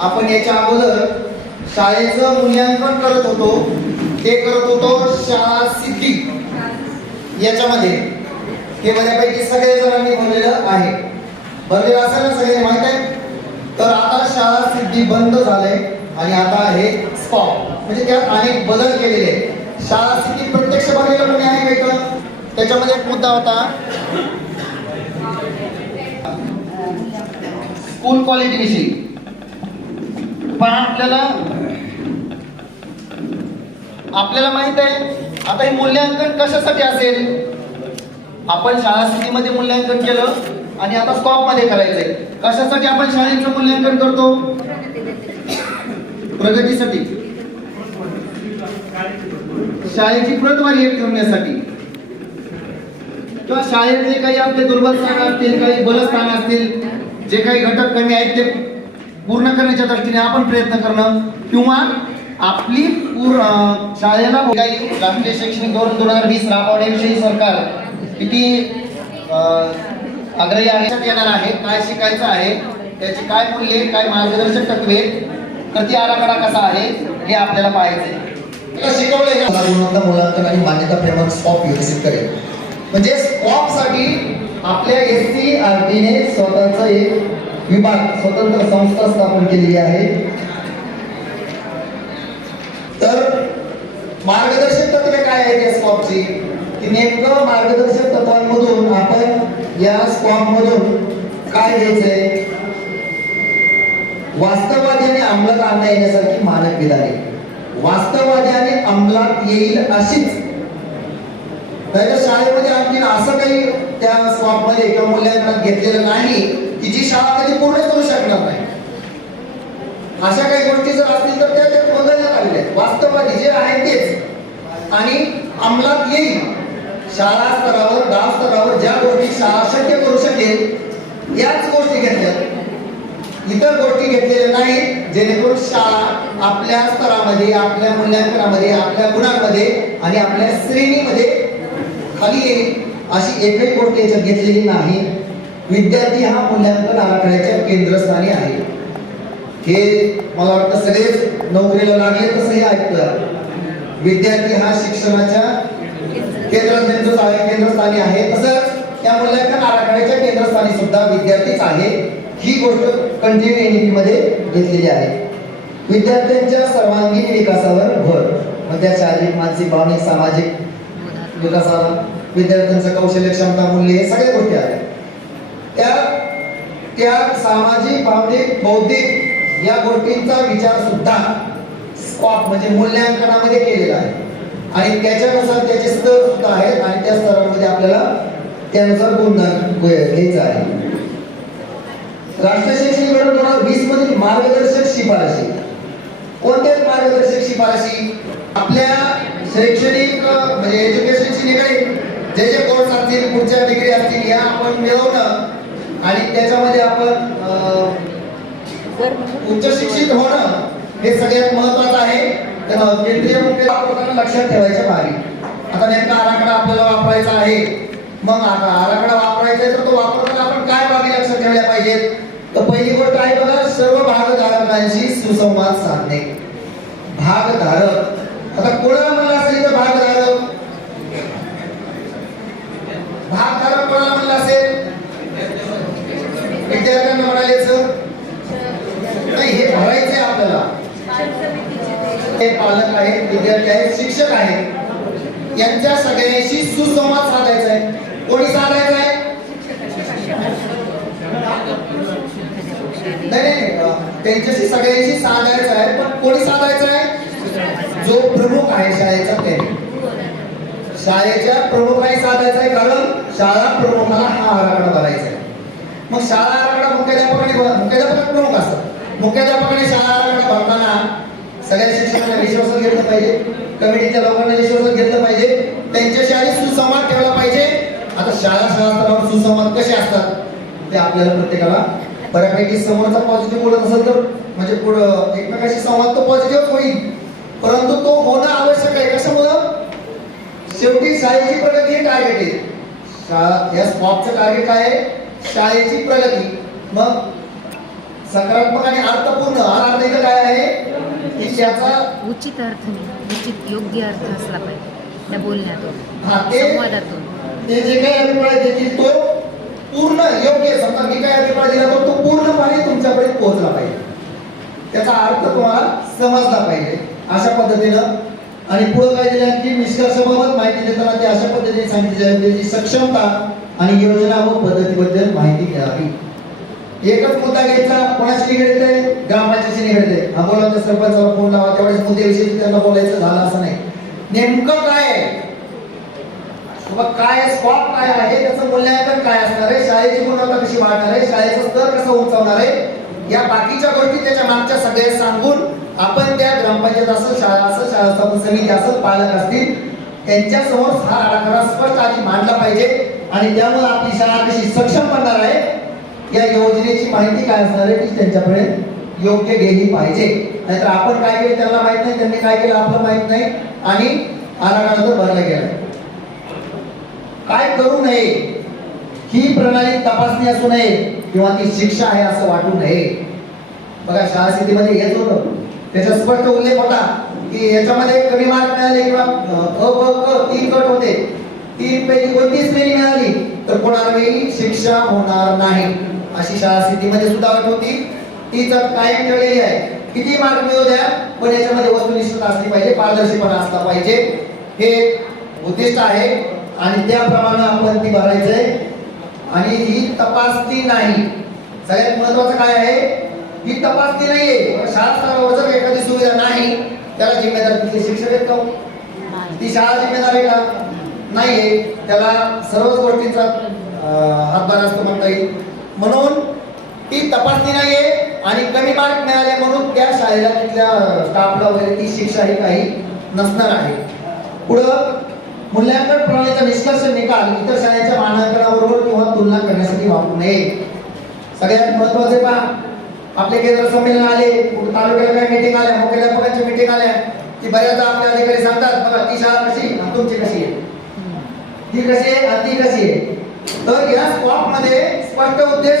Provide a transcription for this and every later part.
आपण याच्या अगोदर शाळेचं मूल्यांकन करत होतो. ते करत होतो शाळा सिद्धी. याच्यामध्ये हे बऱ्यापैकी सगळे जणांनी भरलेलं आहे. भरलेलं असेल ना सगळे माहीत आहे? तर आता शाळा सिद्धी बंद झालंय आणि आता हे स्पॉट म्हणजे त्यात अनेक बदल केलेले शाळा सिद्धी प्रत्यक्ष भरलेलं कोणी आहे का इथं? त्याच्यामध्ये एक मुद्दा होता. स्कूल क्वालिटी विषयी पण आपल्याला आपल्याला माहीत आहे आता हे मूल्यांकन कशासाठी असेल? आपण शाळा स्थितीमध्ये मूल्यांकन केलं आणि आता स्कॉपमध्ये करायचंय. कशासाठी आपण शाळेचं मूल्यांकन करतो? प्रगतीसाठी. शाळेची प्रतवारी एक ठेवण्यासाठी. किंवा शाळेतले काही आपले दुर्बल स्थान असतील काही बलस्थान असतील जे काही घटक कमी आहेत ते पूर्ण करण्याच्या दृष्टीने आपण प्रयत्न करणं किंवा आपली पूर शाळेला काही राष्ट्रीय शैक्षणिक धोरण दोन हजार वीस राबवण्याविषयी सरकार किती आग्रही आहे. येणार आहे. काय शिकायचं आहे? त्याची काय मूल्ये काय मार्गदर्शक तत्वे? कृती आराखडा कसा आहे? हे आपल्याला पाहायचे शिकवलंय गुणवत्ता मूल्यांकन आणि मान्यता फ्रेमवर्क स्कॉप विकसित करेल. म्हणजे स्कॉपसाठी आपल्या एस सी आर टीने स्वतःचं एक विभाग स्वतंत्र संस्था स्थापन केलेली आहे. तर मार्गदर्शक तत्वे काय आहेत या स्कॉपची? की नेमकं मार्गदर्शक तत्वांमधून आपण या स्कॉप मधून काय घ्यायचंय? वास्तववादी आणि अंमलात आणता येण्यासारखी मानक विधाने वास्तववादी आणि अंमलात येईल अशीच. त्याच्या शाळेमध्ये आणखी असं काही त्या स्वॉपमध्ये किंवा मूल्यांकनात घेतलेलं नाही. की जी शाळा कधी पूर्ण करू शकणार नाही. अशा काही गोष्टी जर असतील तर त्या त्यात बदलण्यात आलेल्या आहेत. वास्तववादी जे आहे तेच. आणि अंमलात येईल. शाळा स्तरावर गाव स्तरावर ज्या गोष्टी शाळा शक्य करू शकेल याच गोष्टी घेतल्या. इतर गोष्टी घेतलेल्या नाहीत जेणेकरून शाळा आपल्या स्तरामध्ये आपल्या मूल्यांकनामध्ये आपल्या गुणांमध्ये आणि आपल्या श्रेणीमध्ये खाली येईल. अशी एकही गोष्ट याच्यात घेतलेली नाही. विद्यार्थी हा मूल्यांकन आराखड्याच्या केंद्रस्थानी आहे. हे मला वाटतं सगळेच नोकरीला लागले तसं हे ऐकतं विद्यार्थी हा शिक्षणाच्या केंद्र आहे केंद्रस्थानी आहे. तसंच त्या मूल्यांकन आराखड्याच्या केंद्रस्थानी सुद्धा विद्यार्थीच आहे. ही गोष्ट कंटिन्यू एनईपी मध्ये घेतलेली आहे. विद्यार्थ्यांच्या सर्वांगीण विकासावर भर. मग त्या शारीरिक मानसिक भावनिक सामाजिक विकासावर विद्यार्थ्यांचं कौशल्य क्षमता मूल्य हे सगळ्या गोष्टी आहेत. त्या त्या सामाजिक भावनिक बौद्धिक या गोष्टींचा विचार सुद्धा स्कॉप म्हणजे मूल्यांकनामध्ये केलेला आहे. आणि त्याच्यानुसार त्याचे स्तर सुद्धा आहेत आणि त्या स्तरामध्ये आपल्याला त्यानुसार गुणधन घ्यायचं आहे. राष्ट्रीय शैक्षणिक धोरण दोन हजार वीस मधील मार्गदर्शक शिफारशी. कोणत्या मार्गदर्शक शिफारशी? आपल्या शैक्षणिक म्हणजे एज्युकेशनशी निगडीत जे जे कोर्स असतील पुढच्या डिग्री असतील या आपण मिळवणं आणि त्याच्यामध्ये आपण अं, उच्च शिक्षित होणं हे सगळ्यात महत्वाचं आहे. केंद्रीय मुख्य वापरताना लक्षात ठेवायच्या भारी आता नेमका आराखडा आपल्याला वापरायचा आहे. मग आता आराखडा वापरायचा आहे तर तो वापरताना आपण काय बाबी लक्षात ठेवल्या पाहिजेत? तर पहिली गोष्ट आहे बघा सर्व भागधारकांशी सुसंवाद साधणे. भागधारक. आता कोणाला म्हणलं असेल तर भागधारक? भागधारक कोणाला म्हणलं असेल? विद्यार्थ्यांना म्हणालेच नाही हे भरायचे आपल्याला. हे पालक आहेत विद्यार्थी आहेत शिक्षक आहेत. यांच्या सगळ्यांशी सुसंवाद साधायचा आहे कोणी साधायचा आहे नाही नाही त्यांच्याशी सगळ्यांशी साधायचं आहे पण कोणी साधायचं आहे जो प्रमुख आहे शाळेचा ते. शाळेच्या प्रमुखाने साधायचा आहे कारण शाळा प्रमुखाला हा आराखडा भरायचा आहे मग शाळा आराखडा मुख्याध्यापकाने मुख्याध्यापक प्रमुख असतात मुख्याध्यापकाने शाळा आराखडा भरताना सगळ्या शिक्षकांना विश्वासात घेतलं पाहिजे. कमिटीच्या लोकांना विश्वासात घेतलं पाहिजे. त्यांच्याशी आधी सुसंवाद ठेवला पाहिजे. आता शाळा शाळा सुसंवाद कसे असतात ते आपल्याला प्रत्येकाला बऱ्यापैकी समोरचा पॉझिटिव्ह बोलत असेल तर म्हणजे पुढं एकमेकाशी संवाद तो पॉझिटिव्ह होईल. परंतु तो होणं आवश्यक आहे. कशामुळं शेवटी शाळेची प्रगती हे टार्गेट आहे. शाळा या स्पॉटचं टार्गेट काय आहे? शाळेची प्रगती. मग सकारात्मक आणि अर्थपूर्ण हा अर्थ इथं काय आहे? की त्याचा उचित अर्थ उचित योग्य अर्थ असला पाहिजे. त्या बोलण्यातून हा ते संवादातून. ते जे काही अभिप्राय देतील तो पूर्ण योग्य समजा मी काय अभिप्राय दिला तर तो पूर्णपणे तुमच्यापर्यंत पोहोचला पाहिजे. त्याचा अर्थ तुम्हाला समजला पाहिजे अशा पद्धतीनं. आणि पुढे काय दिलं की निष्कर्षाबाबत माहिती देताना ते अशा पद्धतीने सांगितले आहे त्याची सक्षमता आणि योजना व पद्धतीबद्दल माहिती घ्यावी एकच मुद्दा घ्यायचा कोणाशी निगडीत आहे ग्रामपंचायतीशी निगडीत आहे हा बोला तर सरपंचाला फोन लावा तेवढ्याच मुद्द्याविषयी त्यांना बोलायचं झालं असं नाही. नेमकं काय आहे? मग काय स्पॉट काय आहे? त्याचं मूल्यांकन काय असणार आहे? शाळेची गुणवत्ता कशी वाढणार आहे? शाळेचं स्तर कसं उंचावणार आहे? या बाकीच्या गोष्टी त्याच्या मागच्या सगळ्या सांगून आपण त्या ग्रामपंचायत असं शाळा असं शाळा समिती असं पालक असतील त्यांच्यासमोर हा आराखडा स्पष्ट आधी मांडला पाहिजे. आणि त्यामुळे आपली शाळा कशी सक्षम बनणार आहे. या योजनेची माहिती काय असणार आहे ती त्यांच्याकडे योग्य गेली पाहिजे. नाहीतर आपण काय केलं त्यांना माहीत नाही त्यांनी काय केलं आपलं माहीत नाही आणि आराखडा तर भरला गेला. काय करू नये? ही प्रणाली तपासणी असू नये किंवा ती शिक्षा आहे असं वाटू नये. बघा शाळा स्थितीमध्ये हेच होतं. त्याचा स्पष्ट उल्लेख होता की याच्यामध्ये कमी मार्क मिळाले किंवा अ ब क तीन गट होते. तीन पैकी कोणतीच श्रेणी मिळाली तर कोणालाही शिक्षा होणार नाही. अशी शाळा स्थितीमध्ये सुद्धा अट होती ती जर कायम ठेवलेली आहे. किती मार्क मिळू द्या पण याच्यामध्ये वस्तुनिष्ठता असली पाहिजे पारदर्शीपणा असला पाहिजे. हे उद्दिष्ट आहे. आणि त्याप्रमाणे आपण ती भरायचंय आणि ही तपासणी नाही. सगळ्यात महत्वाचं काय आहे? ही तपासणी नाहीये. शाळा स्तरावर जर एखादी सुविधा नाही त्याला जिम्मेदार तिथले शिक्षक आहेत का हो? ती शाळा जिम्मेदार आहे का? नाही त्याला सर्वच गोष्टींचा हातभार असतो म्हणता येईल. म्हणून ती तपासणी नाही आहे आणि कमी मार्क मिळाले म्हणून त्या शाळेला तिथल्या स्टाफला वगैरे ती शिक्षा ही काही नसणार आहे. पुढं मूल्यांकन प्रणालीचा निष्कर्ष निकाल इतर शाळेच्या मानांकनाबरोबर किंवा तुलना करण्यासाठी वापरू नये. सगळ्यात महत्त्वाचे पहा. आपले केंद्र संमेलन आले कुठं तालुक्याला काही मिटिंग आल्या मुख्याध्यापकांची मीटिंग आल्या की बऱ्याचदा आपले अधिकारी सांगतात बघा ती शाळा कशी तुमची कशी आहे? ती कशी आहे? ती कशी आहे? तर या स्पॉटमध्ये स्पष्ट उद्देश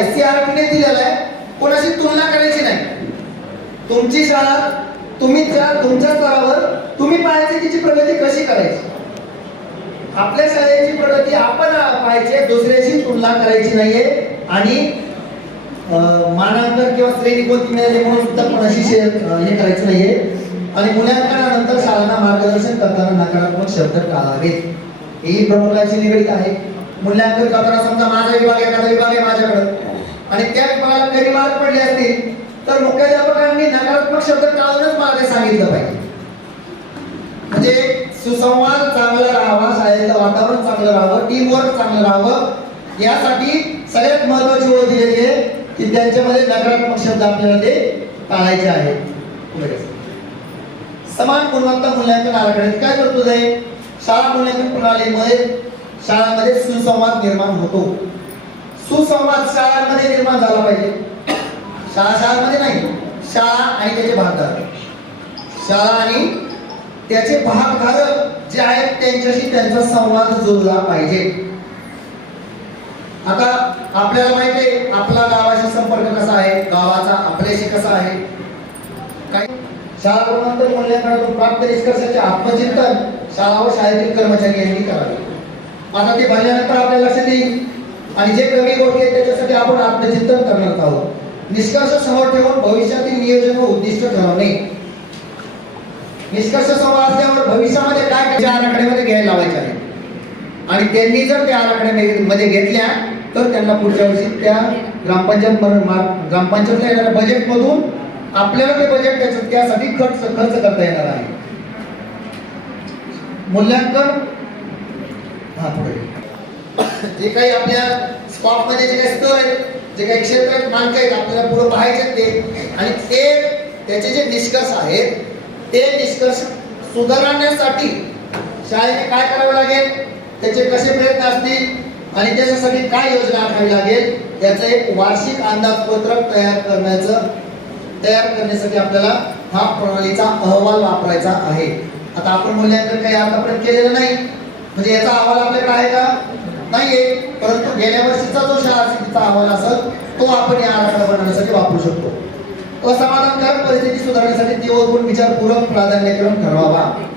एस सी आर टीने दिलेला आहे. कोणाशी तुलना करायची नाही. तुमची शाळा तुम्ही तुमच्या स्तरावर तुम्ही पाहायची तिची प्रगती कशी करायची? आपल्या शाळेची प्रगती आपण पाहायची दुसऱ्याशी तुलना करायची नाहीये. आणि मानांतर किंवा श्रेणी कोणती मिळाली म्हणून सुद्धा कोणाशी हे करायचं नाहीये. आणि मूल्यांकनानंतर शाळांना मार्गदर्शन करताना नकारात्मक शब्द टाळावेत ही प्रमुखांशी निगडीत आहे. मूल्यांकन करताना समजा माझा विभाग एखादा विभाग आहे माझ्याकडं. आणि त्या विभागाला कधी मार्क पडले असतील तर मुख्याध्यापकांनी नकारात्मक शब्द टाळूनच मला ते सांगितलं पाहिजे. म्हणजे सुसंवाद चांगला राहावा शाळेचं वातावरण चांगलं राहावं टीम वर्क चांगलं राहावं. यासाठी सगळ्यात महत्वाची ओळख दिलेली आहे की त्यांच्यामध्ये नकारात्मक शब्द आपल्याला ते टाळायचे आहेत. पुढे समान गुणवत्ता मूल्यांकन आराखड्यात काय करतो जाईल शाळा मूल्यांकन प्रणालीमुळे शाळांमध्ये सुसंवाद निर्माण होतो. सुसंवाद शाळांमध्ये निर्माण झाला पाहिजे. शाळा शाळांमध्ये नाही शाळा आणि त्याचे भागधारक. शाळा आणि त्याचे भागधारक जे आहेत त्यांच्याशी त्यांचा संवाद जोडला पाहिजे. आता आपल्याला माहिती आहे आपला गावाशी संपर्क कसा आहे? गावाचा आपल्याशी कसा आहे? काही शाळा गुणवंतर मूल्यांकनातून प्राप्त निष्कर्षाचे आत्मचिंतन शाळा व शाळेतील कर्मचारी यांनी करावे. आता ते भरल्यानंतर आपल्या लक्षात येईल. आणि जे कमी गोष्टी आहेत त्याच्यासाठी आपण आत्मचिंतन करणार आहोत. निष्कर्ष समोर ठेवून भविष्यातील नियोजन व उद्दिष्ट ठरवणे. निष्कर्ष समोर असल्यावर भविष्यामध्ये काय त्याच्या आराखड्यामध्ये घ्यायला लावायचे आहे? आणि त्यांनी जर त्या आराखड्यामध्ये घेतल्या तर त्यांना पुढच्या वर्षी त्या ग्रामपंचायत ग्रामपंचायतला येणाऱ्या बजेट मधून आपल्याला ते बजेट त्याचं- त्यासाठी खर्च खर्च करता येणार आहे. मूल्यांकन हा पुढे. जे काही आपल्या स्पॉटमध्ये जे काही स्तर आहेत जे काही क्षेत्र मानक आहेत आपल्याला पुढे पाहायचे ते. आणि ते त्याचे जे निष्कर्ष आहेत ते निष्कर्ष सुधारण्यासाठी शाळेने काय करावं लागेल त्याचे कसे प्रयत्न असतील आणि त्याच्यासाठी काय योजना आखावी लागेल याचं एक वार्षिक अंदाजपत्रक तयार करण्याचं तयार करण्यासाठी आपल्याला हा प्रणालीचा अहवाल वापरायचा आहे. आता आपण मूल्यांकन काही आतापर्यंत केलेलं नाही. म्हणजे याचा अहवाल आपल्याकडे आहे का? नाहीये. परंतु गेल्या वर्षीचा जो शाळा स्थितीचा अहवाल असेल तो आपण या आराखडा बनवण्यासाठी वापरू शकतो. असमाधानकारक परिस्थिती सुधारण्यासाठी ती विचारपूर्वक प्राधान्यक्रम ठरवावा.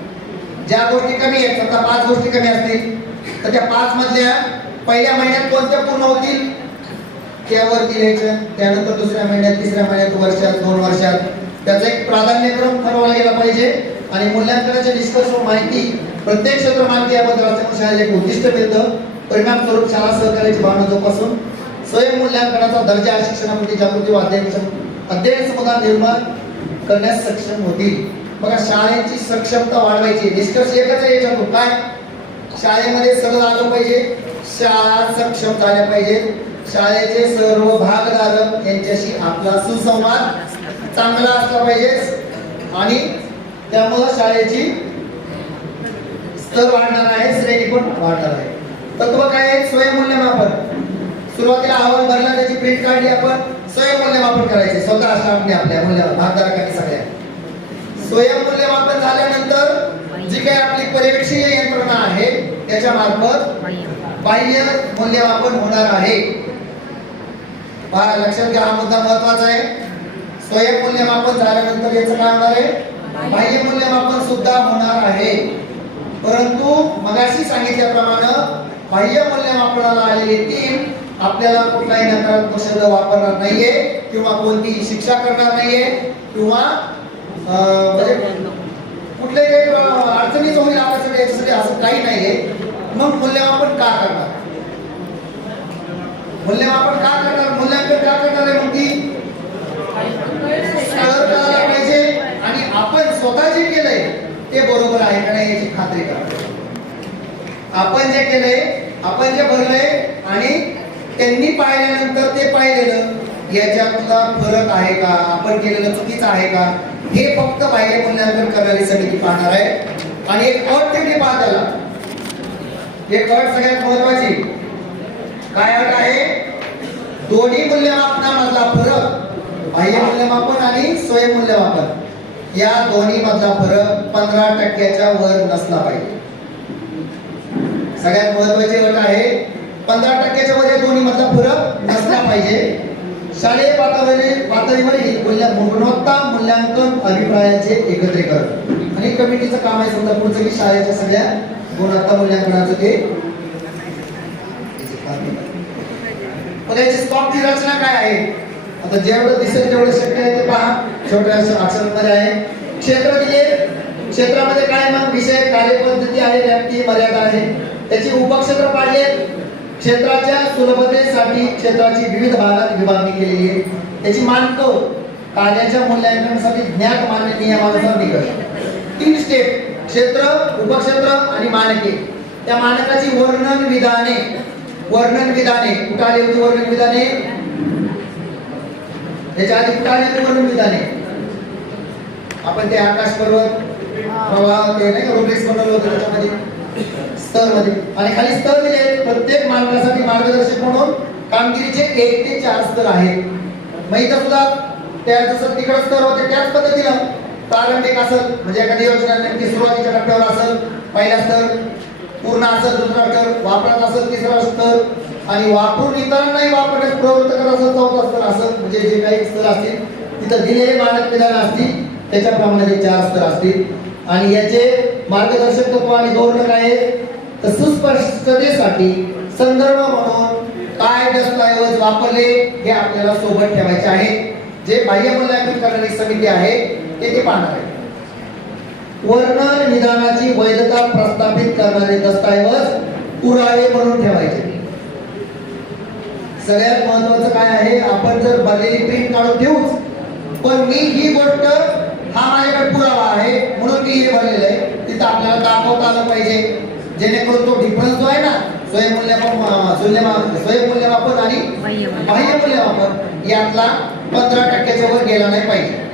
ज्या गोष्टी कमी आहेत समजा पाच गोष्टी कमी असतील तर त्या पाच मधल्या पहिल्या महिन्यात कोणत्या पूर्ण होतील? त्यावरती लिहायचं त्यानंतर दुसऱ्या महिन्यात तिसऱ्या महिन्यात वर्षात दोन वर्षात. त्याचा एक प्राधान्यक्रम ठरवला गेला पाहिजे. आणि मूल्यांकनाचे निष्कर्ष व माहिती प्रत्येक क्षेत्र माहिती याबद्दल शाळेला एक उद्दिष्ट मिळतं. परिणाम स्वरूप शाळा सहकार्याची भावना जोपासून स्वयंमूल्यांकनाचा दर्जा शिक्षणामध्ये जागृती व अध्ययन अध्ययन समुदाय निर्माण करण्यास सक्षम होतील. बघा शाळेची सक्षमता वाढवायची. निष्कर्ष एकच आहे याच्यातून. काय? शाळेमध्ये सगळं आलं पाहिजे. शाळा सक्षम झाल्या पाहिजे शाळेचे सर्व भागधारक यांच्याशी आपला सुसंवाद चांगला असला पाहिजे. आणि त्यामुळं शाळेची स्तर वाढणार आहे श्रेणी पण वाढणार आहे. तत्व काय आहे? स्वयंमूल्यमापन. सुरुवातीला अहवाल भरला त्याची प्रिंट काढली आपण. स्वयंमूल्यमापन करायचे. स्वतः असणार आपल्या मूल्य भागधारकांनी सगळ्या. स्वयंमूल्यमापन झाल्यानंतर जी काही आपली पर्यवेक्षीय यंत्रणा आहे त्याच्या मार्फत बाह्य मूल्यमापन होणार आहे. पहा लक्षात घ्या हा मुद्दा महत्त्वाचा आहे. स्वयं मूल्यमापन झाल्यानंतर याचं काय होणार आहे? बाह्य मूल्यमापन सुद्धा होणार आहे. परंतु मगाशी सांगितल्याप्रमाणे बाह्य मूल्यमापनाला आलेले तीन आपल्याला कुठलाही नकारात्मक शब्द वापरणार नाहीये किंवा कोणतीही शिक्षा करणार नाहीये किंवा अं, म्हणजे कुठल्याही काही अडचणीच होईल आपल्यासाठी याच्यासाठी असं काही नाहीये. मग मूल्यमापन का करणार? मूल्यमापन का करणार? मूल्यांकन का करणार आहे मग ती करायला पाहिजे आणि आपण स्वतः जे केलंय ते बरोबर आहे का नाही याची खात्री करा. आपण जे केलंय आपण जे भरलंय आणि त्यांनी पाहिल्यानंतर ते पाहिलेलं याच्यातला फरक आहे का? आपण केलेलं चुकीचं आहे का? हे फक्त बाह्य मूल्यांकन करणारी समिती पाहणार आहे. आणि एक अट तेवढी पाहताला. एक अट सगळ्यात महत्वाची. काय अट आहे? दोन्ही मूल्यमापनामधला फरक बाह्य मूल्यमापन आणि स्वयं मूल्यमापन. या दोन्ही मधला फरक पंधरा टक्क्याच्या वर नसला पाहिजे. सगळ्यात महत्वाची अट आहे पंधरा टक्क्याच्या वर या दोन्ही मधला फरक नसला पाहिजे. शालेय पातळीवरील पातळीवरील मूल्य गुणवत्ता मूल्यांकन अभिप्रायाचे एकत्रीकरण. आणि कमिटीचं काम आहे समजा पुढचं की शाळेच्या सगळ्या गुणवत्ता मूल्यांकनाचं ते पण याची स्टॉकची रचना काय आहे? आता जेवढं दिसेल तेवढं शक्य आहे ते पहा. छोट्या अक्षरांमध्ये आहे. क्षेत्र दिले क्षेत्रामध्ये काय मग विषय कार्यपद्धती आहे व्याप्ती मर्यादा आहे. त्याची उपक्षेत्र पाडले क्षेत्राच्या सुलभतेसाठी क्षेत्राची विविध भागात विभागणी केलेली आहे. त्याची मानकं कार्याच्या मूल्यांकनासाठी ज्ञात मान्य नियमानुसार निकष तीन स्टेप क्षेत्र उपक्षेत्र आणि मानके. त्या मानकाची वर्णन विधाने वर्णन विधाने कुठं आली होती वर्णन विधाने त्याच्या आधी कुठं आली होती वर्णन विधाने आपण ते आकाश पर्वत प्रवाह ते नाही बनवलं होतं त्याच्यामध्ये? स्तरमध्ये आणि खाली स्तर दिले प्रत्येक मानवासाठी मार्गदर्शक म्हणून कामगिरीचे एक ते चार स्तर आहेत. मग इथं सुद्धा त्या जसं तिकडं स्तर होते त्याच पद्धतीनं प्रारंभिक असेल म्हणजे एखादी योजना नेमकी सुरुवातीच्या टप्प्यावर असेल पहिला स्तर पूर्ण असेल दुसरा स्तर वापरत असेल तिसरा स्तर आणि वापरून इतरांनाही वापरण्यास प्रवृत्त करत चौथा स्तर असं म्हणजे जे काही स्तर असतील तिथं दिलेले मानक विधान असतील त्याच्याप्रमाणे ते चार स्तर असतील. आणि याचे मार्गदर्शक तत्व आणि धोरण काय आहे तर सुस्पष्टतेसाठी संदर्भ म्हणून काय दस्तऐवज वापरले हे आपल्याला सोबत ठेवायचे आहे. जे बाह्य मूल्यांकन करणारी समिती आहे ते ते पाहणार आहे वर्णन विधानाची वैधता प्रस्थापित करणारे दस्तऐवज पुरावे म्हणून ठेवायचे. सगळ्यात महत्वाचं काय आहे? आपण जर भरलेली प्रिंट काढून ठेवूच पण मी ही गोष्ट हा माझ्याकडे पुरावा आहे म्हणून मी हे भरलेलं आहे. तिथं आपल्याला दाखवता आलं पाहिजे. जेणेकरून तो डिफरन्स जो आहे ना स्वयंमूल्यमापन स्वयंमा- स्वयंमूल्यमापन आणि बाह्य बाह्य मूल्यमापन यातला पंधरा टक्क्याच्या वर गेला नाही पाहिजे.